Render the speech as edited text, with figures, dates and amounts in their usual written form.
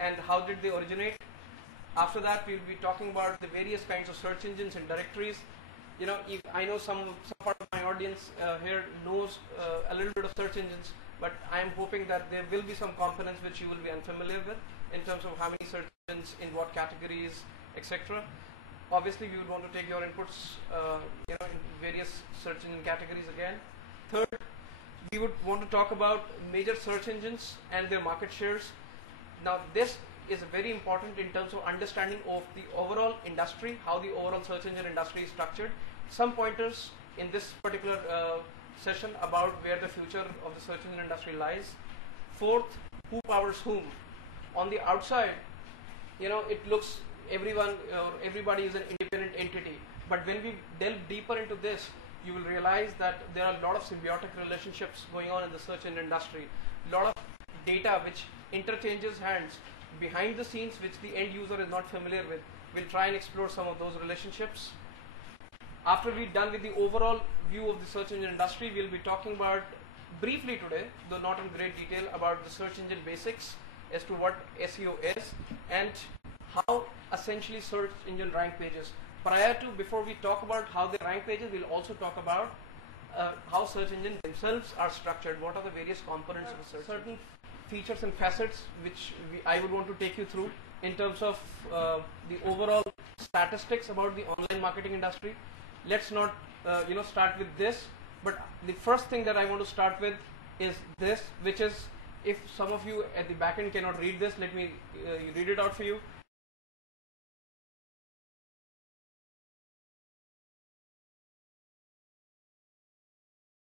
and how did they originate. After that, we'll be talking about the various kinds of search engines and directories. You know, if I know some part of my audience here knows a little bit of search engines, but I am hoping that there will be some components which you will be unfamiliar with in terms of how many search engines, in what categories, etc. Obviously, we would want to take your inputs, you know, in various search engine categories again. Third, we would want to talk about major search engines and their market shares. Now, this is very important in terms of understanding of the overall industry, how the overall search engine industry is structured. Some pointers in this particular session about where the future of the search engine industry lies. Fourth, who powers whom. On the outside, you know, it looks everyone or everybody is an independent entity, but when we delve deeper into this, you will realize that there are a lot of symbiotic relationships going on in the search engine industry, a lot of data which interchanges hands behind the scenes which the end user is not familiar with. We'll try and explore some of those relationships. After we're done with the overall view of the search engine industry, we'll be talking about briefly today, though not in great detail, about the search engine basics as to what SEO is and how essentially search engine rank pages. Before we talk about how they rank pages, we'll also talk about how search engines themselves are structured, what are the various components of a search engine. Certain features and facets which I would want to take you through in terms of the overall statistics about the online marketing industry. Let's not you know, start with this, but the first thing that I want to start with is this, which is, if some of you at the back end cannot read this, let me read it out for you.